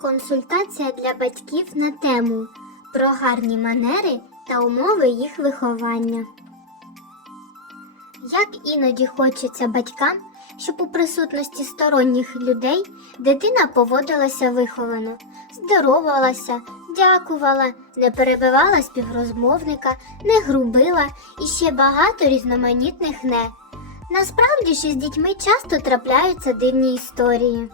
Консультація для батьків на тему про гарні манери та умови їх виховання. Як іноді хочеться батькам, щоб у присутності сторонніх людей дитина поводилася виховано, здоровалася, дякувала, не перебивала співрозмовника, не грубила і ще багато різноманітних не. Насправді ж із дітьми часто трапляються дивні історії.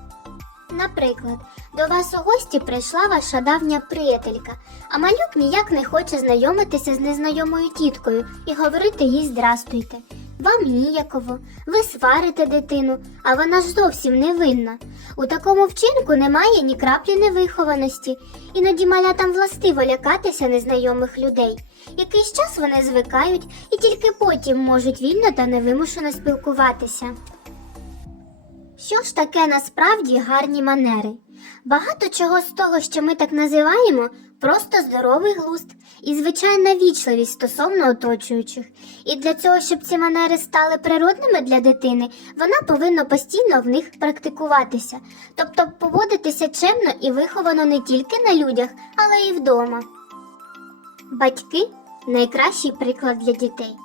Наприклад, до вас у гості прийшла ваша давня приятелька, а малюк ніяк не хоче знайомитися з незнайомою тіткою і говорити їй здрастуйте. Вам ніяково, ви сварите дитину, а вона ж зовсім не винна. У такому вчинку немає ні краплі невихованості, іноді малятам властиво лякатися незнайомих людей. Якийсь час вони звикають і тільки потім можуть вільно та невимушено спілкуватися. Що ж таке насправді гарні манери? Багато чого з того, що ми так називаємо, просто здоровий глузд і звичайна вічливість стосовно оточуючих. І для цього, щоб ці манери стали природними для дитини, вона повинна постійно в них практикуватися, тобто поводитися чемно і виховано не тільки на людях, але й вдома. Батьки найкращий приклад для дітей.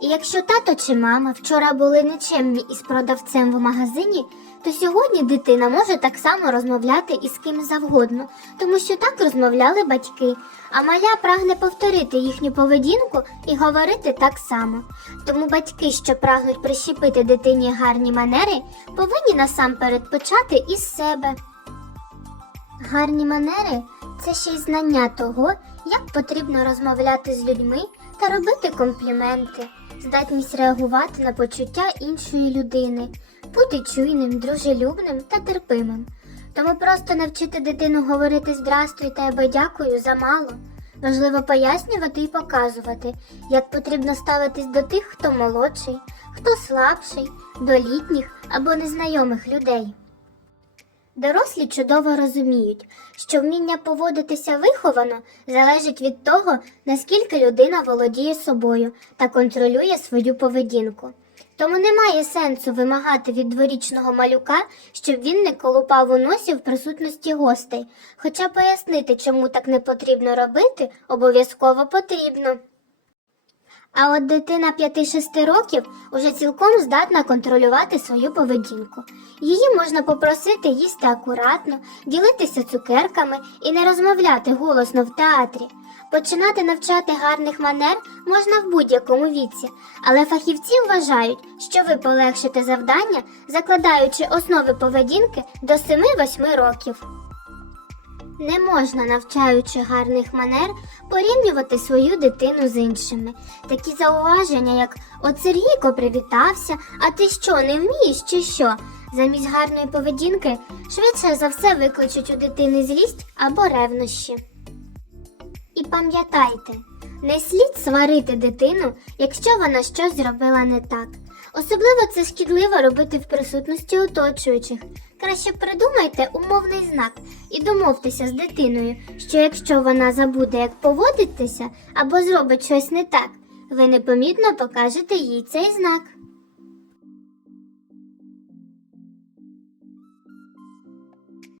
І якщо тато чи мама вчора були нечемні із продавцем в магазині, то сьогодні дитина може так само розмовляти із ким завгодно, тому що так розмовляли батьки, а маля прагне повторити їхню поведінку і говорити так само. Тому батьки, що прагнуть прищепити дитині гарні манери, повинні насамперед почати із себе. Гарні манери це ще й знання того, як потрібно розмовляти з людьми та робити компліменти, здатність реагувати на почуття іншої людини, бути чуйним, дружелюбним та терпимим. Тому просто навчити дитину говорити здрастуйте або дякую замало. Важливо пояснювати і показувати, як потрібно ставитись до тих, хто молодший, хто слабший, до літніх або незнайомих людей. Дорослі чудово розуміють, що вміння поводитися виховано залежить від того, наскільки людина володіє собою та контролює свою поведінку. Тому немає сенсу вимагати від дворічного малюка, щоб він не колупав у носі в присутності гостей, хоча пояснити, чому так не потрібно робити, обов'язково потрібно. А от дитина 5-6 років уже цілком здатна контролювати свою поведінку. Її можна попросити їсти акуратно, ділитися цукерками і не розмовляти голосно в театрі. Починати навчати гарних манер можна в будь-якому віці, але фахівці вважають, що ви полегшите завдання, закладаючи основи поведінки до 7-8 років. Не можна, навчаючи гарних манер, порівнювати свою дитину з іншими. Такі зауваження, як от Сергійко привітався, а ти що, не вмієш чи що? Замість гарної поведінки швидше за все викличуть у дитини злість або ревнощі. І пам'ятайте, не слід сварити дитину, якщо вона щось зробила не так. Особливо це шкідливо робити в присутності оточуючих. Краще придумайте умовний знак і домовтеся з дитиною, що якщо вона забуде, як поводитися або зробить щось не так, ви непомітно покажете їй цей знак.